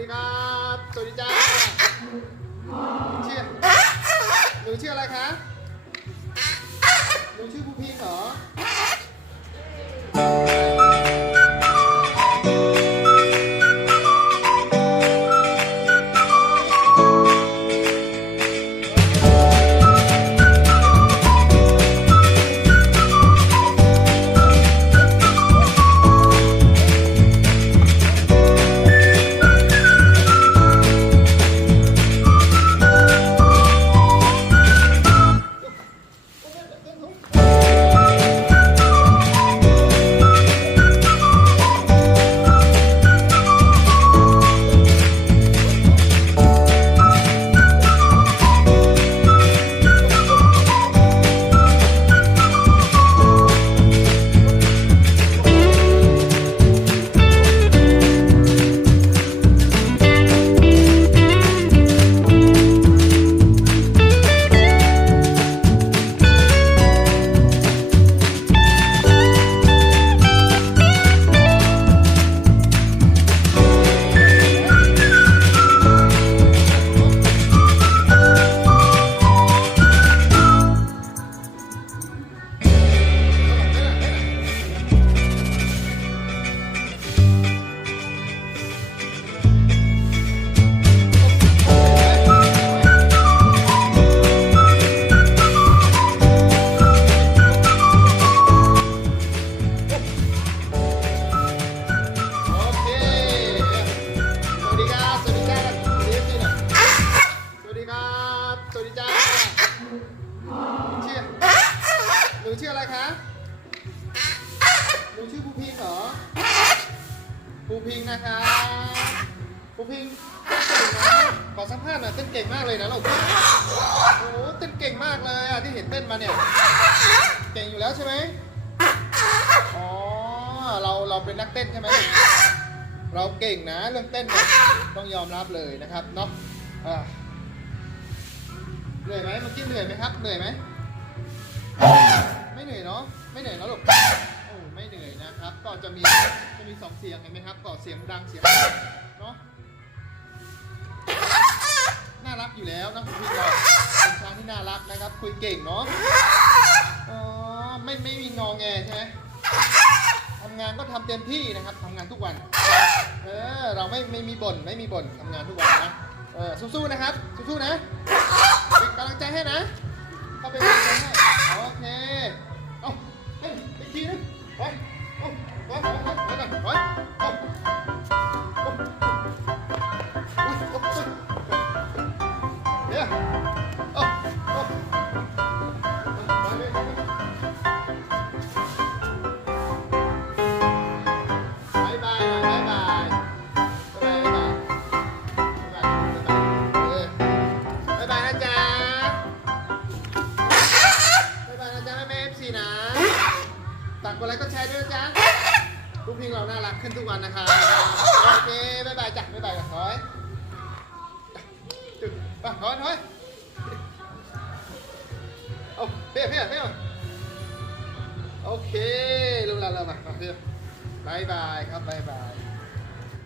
ดีครับ สวัสดีจ้าชื่อหนูชื่ออะไรคะหนูชื่อภูพิงเหรอ ชื่ออะไรคะหนูชื่อภูพิงเหรอภูพิงนะครับภูพิงเต้นเก่งนะขอสัมภาษณ์หน่อยเต้นเก่งมากเลยนะลูกโอ้โหเต้นเก่งมากเลยอะที่เห็นเต้นมาเนี่ยเก่งอยู่แล้วใช่ไหมอ๋อเราเราเป็นนักเต้นใช่ไหมเราเก่งนะเรื่องเต้นเนี่ยต้องยอมรับเลยนะครับเนาะเหนื่อยไหมเมื่อกี้เหนื่อยไหมครับเหนื่อยไหม ไม่เหนื่อยเนาะไม่เหนื่อยเนาะลูกโอ้ไม่เหนื่อยนะครับ ก็จะมีจะมีสองเสียงเห็นไหมครับก็เสียงดังเสียงเนาะน่ารักอยู่แล้วนะคุณพี่ก็เป็นช้างที่น่ารักนะครับ คุยเก่งเนาะอ๋อไม่ไม่มีงอแงใช่ไหมทำงานก็ทำเต็มที่นะครับทำงานทุกวัน เออเราไม่ไม่มีบ่นไม่มีบ่นทำงานทุกวันนะเออสู้ๆนะครับสู้ๆนะเป็นกำลังใจให้นะ เข้าไปเป็นกำลังใจให้โอเค here? ากกดไลค์ก็แชร์ด้วยนะจ๊ะลูกพิงเราน่ารักขึ้นทุกวันนะคะโอเคบายบายจ้ะบายบายกันถอยจุดไปถอยถอยเอาเพี้ยเพี้ยเพี้ยโอเคลุงลาเรามาเอาเพี้ยบายบายครับบายบาย